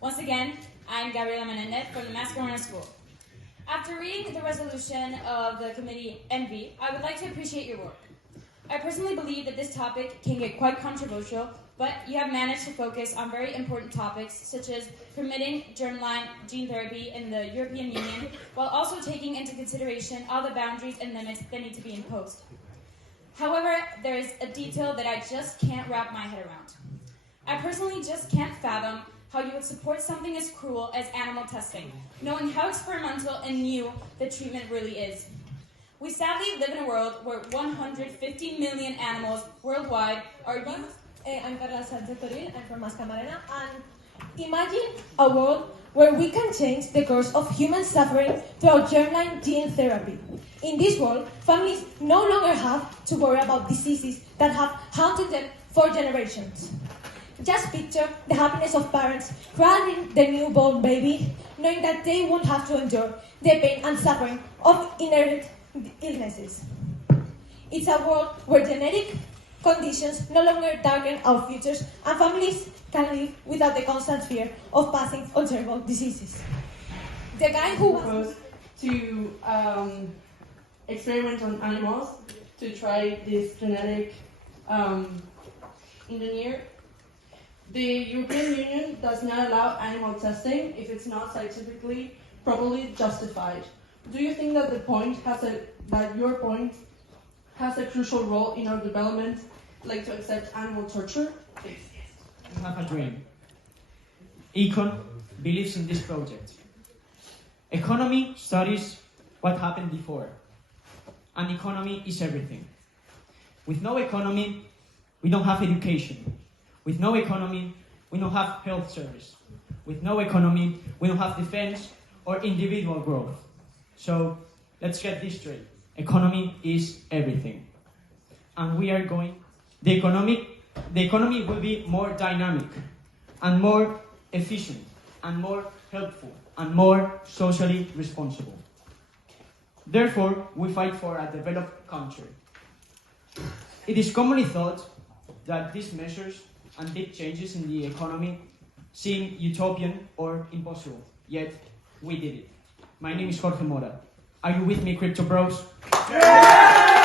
Once again, I'm Gabriela and Valentina from the Camarena School. After reading the resolution of the committee Envy, I would like to appreciate your work. I personally believe that this topic can get quite controversial, but you have managed to focus on very important topics such as permitting germline gene therapy in the European Union, while also taking into consideration all the boundaries and limits that need to be imposed. However, there is a detail that I just can't wrap my head around. I personally just can't fathom how you would support something as cruel as animal testing, knowing how experimental and new the treatment really is. We sadly live in a world where 150 million animals worldwide are used. I'm Carla and I'm from Camarena, and imagine a world where we can change the course of human suffering through germline gene therapy. In this world, families no longer have to worry about diseases that have haunted them for generations. Just picture the happiness of parents cradling their newborn baby, knowing that they won't have to endure the pain and suffering of inherent illnesses. It's a world where genetic conditions no longer darken our futures, and families can live without the constant fear of passing on terrible diseases. The guy who was to experiment on animals to try this genetic engineer. The European Union does not allow animal testing if it's not scientifically properly justified. Do you think that your point has a crucial role in our development, like to accept animal torture? I have a dream. Econ believes in this project. Economy studies what happened before, and economy is everything. With no economy, we don't have education. With no economy, we don't have health service. With no economy, we don't have defense or individual growth. So let's get this straight. Economy is everything. And the economy will be more dynamic and more efficient and more helpful and more socially responsible. Therefore, we fight for a developed country. It is commonly thought that these measures and big changes in the economy seem utopian or impossible, yet we did it. My name is Jorge Mora. Are you with me, Crypto Bros? Yeah!